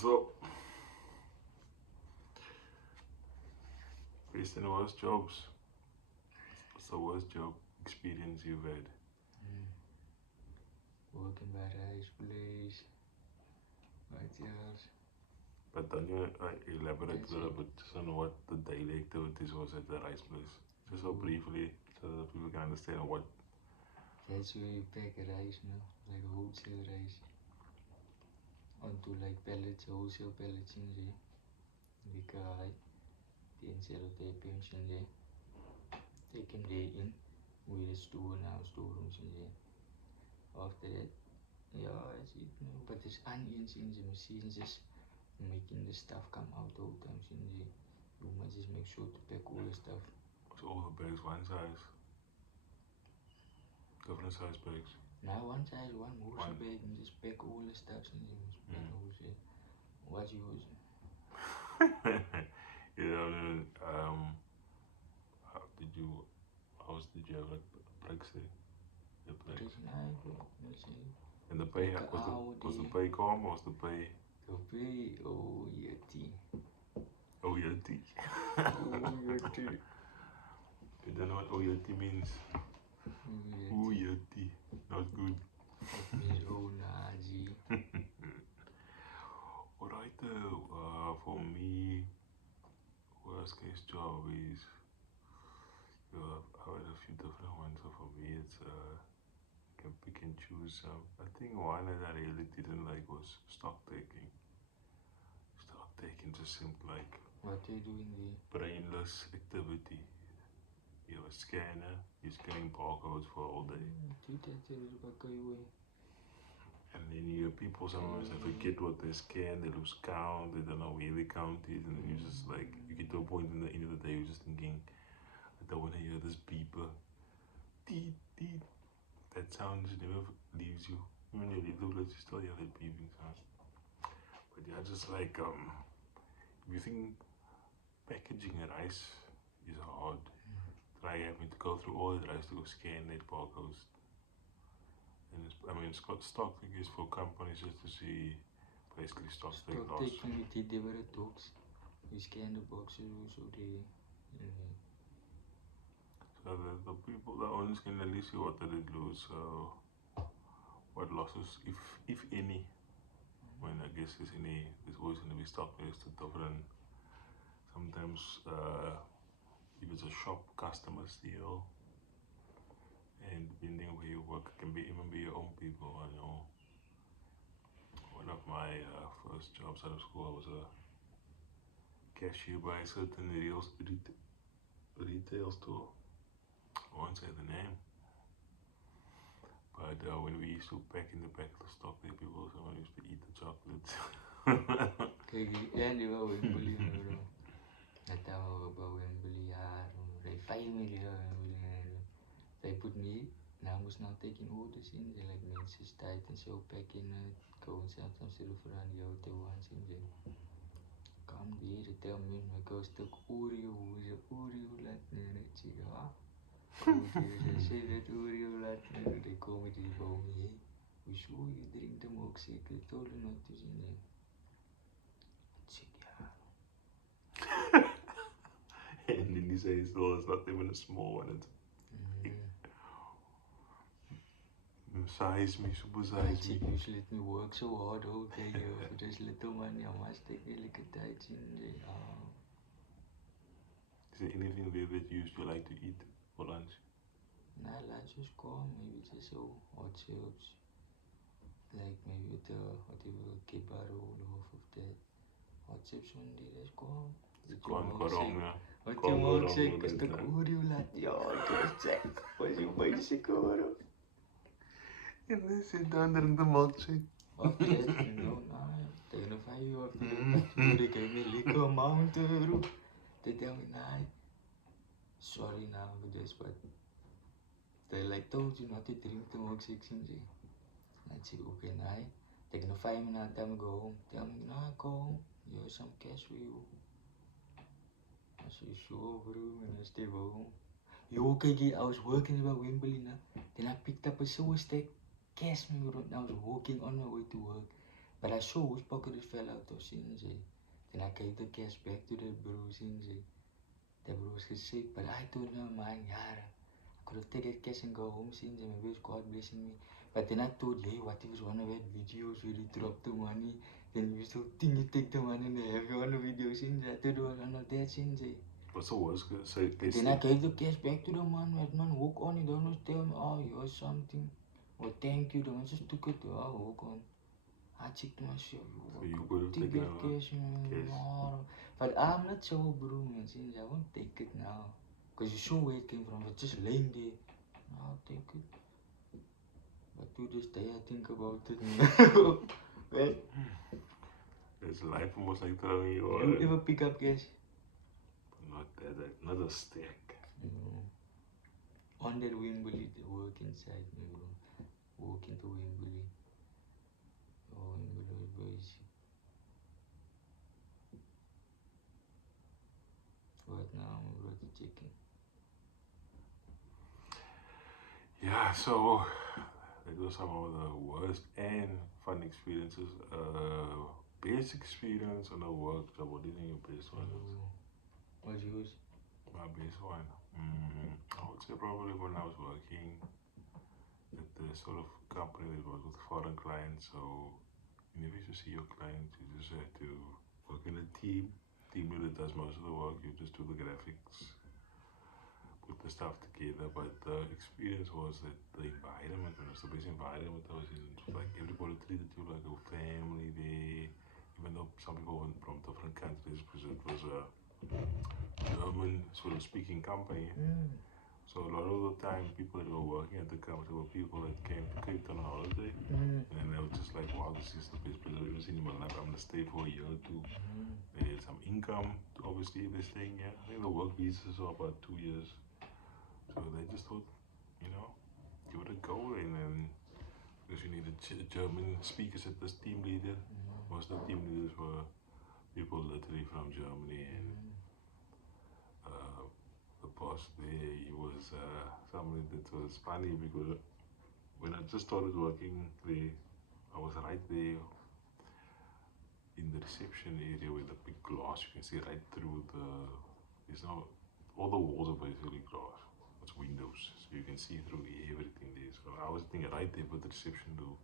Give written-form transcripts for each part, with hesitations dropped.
So, based on worst jobs, what's the worst job experience you've had? Working by rice place. What else? But then you elaborate That's a little it. bit just on what the daily activities was at the rice place. Just so briefly, so that people can understand what. That's where you pack rice now, like wholesale rice. Onto like pellets, wholesale pellets in there. Lekker high. Die sellotape in there. Take him there in. We store now, storerooms in there. After that, yeah, it's it now. But there's onions in the machines just making the stuff come out all times in there. You must just make sure to pack all the stuff. So all the bags one size, different size bags. Now one size, one wholesale One. bag and just pack all the stuff in there. Just pack wholesale. What's yours? You know, how did you, did you have like breaks there? The But breaks. it's nice, bro. Let's see. And the pay, Like an hour was the there. pay calm or was the pay? The pay, oh yeah, tea. Oh, yeah, tea. Oh yeah, tea. You don't know what OYT means? Oh yeah, tea. OYT, not good. It means oh Nazi. Alright, for me, worst case job is, I had a few different ones. So for me, it's, I can pick and choose. I think one that I really didn't like was stock taking. Stock taking just seemed like What are you doing there? brainless activity. You have a scanner, you're scanning barcodes for all day. And then you hear people sometimes they forget what they scan, they lose count, they don't know where they count it, and then you just like, you get to a point in the end of the day, you're just thinking, I don't want to hear this beeper. Teet, teet. That sound just never leaves you. Even when you leave the village, you still hear that beeping sound. But yeah, just like, if you think packaging rice is hard, try having to go through all the rice to go scan that barcodes. And it's got stock is for companies just to see basically stock take Stock loss. taking, we did the very talks. We scanned the boxes also there. So the people, the owners can at least see what they did lose, what losses, if any. When I guess there's always going to be stock listed different. Sometimes if it's a shop, customers steal. And depending on where you work, it can even be your own people. I know one of my first jobs out of school, I was a cashier by a certain retail store. I won't say the name. But when we used to pack in the back of the stock, there people someone used to eat the chocolates. Kijk, en die wou Wembley, bro. Dat wou Wembley, ja, they 5 million Wembley. They put me, now moest nou taking orders in, they like mensen tijd en zo packing it, go and sell some silver for aan die hotel ones in there. Come there, they tell me, my go stuk Oreo, laat neer, zie je, ha? They say that Oreo laat neer, they call me, they go me, we sure you drink the milkshake, they told you not to see them. And then he says, "Oh, it's not even a small one. It's size me, super size me." You let me work so hard all day for this little money. I must take a little tijd in the. Is there anything there that you used to like to eat for lunch? Nah, lunch was calm. Maybe just so hot chips. Like maybe with whatever kebab or half of that. Hot chips one day, that's calm. Can't go wrong, yeah. Wat je milkshake, een stuk Oreo laat. Ja, het was check. Was je basic Oreo? And they sit down there in the milkshake. After that, tegen een 5 uur after that, they gave me liquor amount euro. They tell me, nah, sorry now for this, but they like told you not to drink the milkshakes in there. I say, okay, nah. Taking a 5 minute time go home. Tell me, nah, go home. Here's some cash for you. I say, sure, bro, and I stay home. Yo, kijk, I was working about Wimbledon, then I picked up a silver stack cash, bro, and I was walking on my way to work. But I saw whose pocket it fell out of since. Then I gave the cash back to that bro since. That bro was sick, but I told him, man, yeah, I could have taken cash and go home since, and maybe it's God blessing me. But then I thought, hey, what if it's one of that videos where you drop the money, then you still think you take the money and they have you on the video since. I thought it was one of that since. What's the worst? So they Then I gave the cash back to the man. That man walk on. He don't know, tell me, oh, here's something. Or thank you. The man just took it. Oh, walk on. I checked myself. So you could have Take taken that cash, man. cash. No. But I'm not so bro, man. Since I won't take it now. Because you saw where it came from. It's just laying there. I'll take it. But to this day, I think about it. Well, It's life almost like throwing you you ever pick up cash? Not that, not a stick. On that Wimberley, the work inside me, bro. Walk into Wimberley. Oh, Wimberley was crazy. Right now, I'm about to check in. Yeah, so it was some of the worst and fun experiences. Best experience on the work job. What do you think your best one is? What's yours? My best one. I would say probably when I was working at the sort of company that was with foreign clients. So you never used to see your clients. You just had to work in a team. Team leader does most of the work. You just do the graphics, put the stuff together. But the experience was that the environment, it was the best environment I was in. It was like everybody treated you like a family there, even though some people were from different countries, because it was a German sort of speaking company. So a lot of the time, people that were working at the company were people that came to Cape Town on holiday, and they were just like, "Wow, this is the best place I've ever seen in my life. I'm gonna stay for a year or two." They had some income, obviously, if they're staying here. I think the work visas are about 2 years, so they just thought, you know, give it a go, and then because you needed German speakers at this team leader. Most of the team leaders were people literally from Germany, and the boss there, he was somebody that was funny because when I just started working there, I was right there in the reception area with the big glass. You can see right through there's no, all the walls are basically glass. It's windows, so you can see through everything there. So I was sitting right there with the reception door.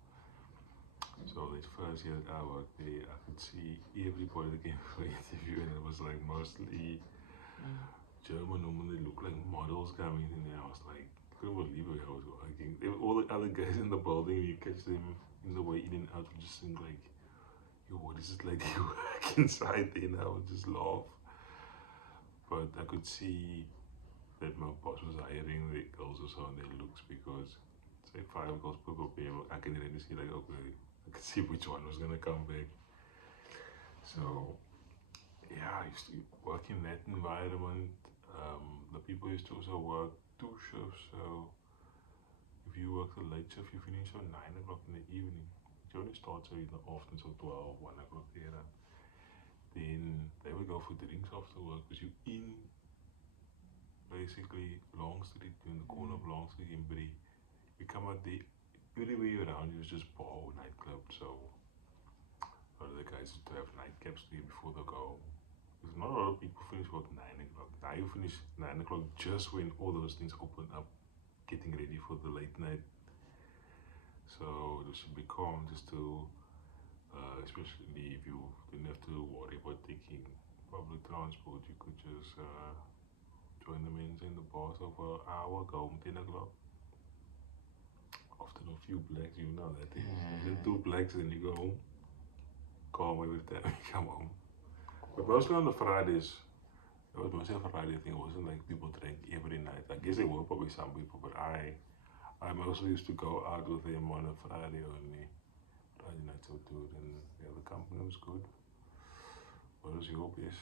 So that first year that I worked there, I could see everybody that came for an interview, and it was like mostly German women. They look like models coming in there. I was like, I couldn't believe it. I was working. All the other guys in the building, you catch them in the way in and out, would just think like, yo, what is it like you work inside there? And I would just laugh. But I could see that my boss was hiring the girls also on their looks, because say 5 girls per pair, I can really see like, okay, I could see which one was gonna come back. So yeah, I used to work in that environment. The people used to also work 2 shifts, so if you work the late shift, you finish at 9 o'clock in the evening. It only starts in the afternoon, so 12, 1 o'clock there. Then they would go for drinks after work, because you in basically Long Street, in the corner of Long Street in Brie. You come out there, everywhere you're around you is just bar or nightclub, so a lot of the guys used to have nightcaps there before they go. Because not a lot of people finish work 9 o'clock. Now you finish 9 o'clock just when all those things open up, getting ready for the late night. So there should be calm just to, especially if you didn't have to worry about taking public transport, you could just join the men's in the bar. So for an hour, go home 10 o'clock. Often a few blacks, you know that. Then 2 blacks, and you go home. Calm every time you come home. But mostly on the Fridays, it was mostly a Friday thing. It wasn't like people drank every night. I guess there were probably some people, but I mostly used to go out with them on a Friday only. Friday nights or two, and yeah, the company was good. What was your best?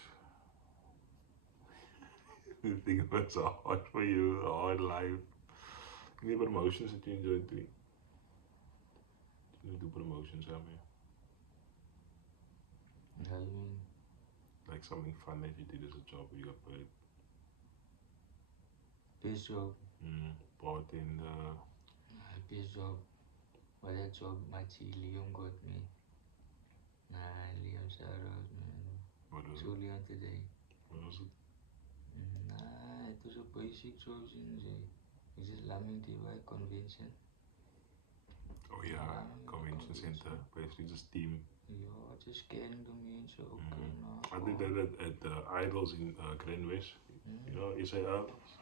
You think it was hard for you, a hard life? Any promotions that you enjoyed doing? Did you do promotions, I mean? Yeah, you mean? Like something fun that you did as a job where you got paid? Best job. Bartender. Best job. But that job, my Leon got me. early on today. What was it? Nah, it was a basic choice in the. Is it Lamington convention? Oh yeah, convention center, basically just team. Ja, just scanning the mensen. Okay, nou. I did that at the Idols in Greenwich. You know, you say Idols.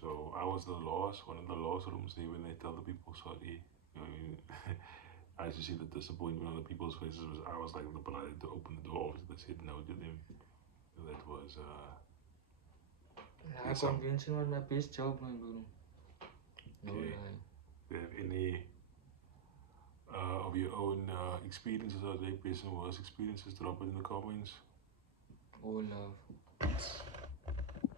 So I was one of the last rooms there when they tell the people sorry. You know, I used to see the disappointment on the people's faces. I was like the bride to open the door. They said no to them. That was Nah, convention was my best job, my bro. No okay. lie. Do you have any of your own experiences or like best and worst experiences? Drop it in the comments. All love.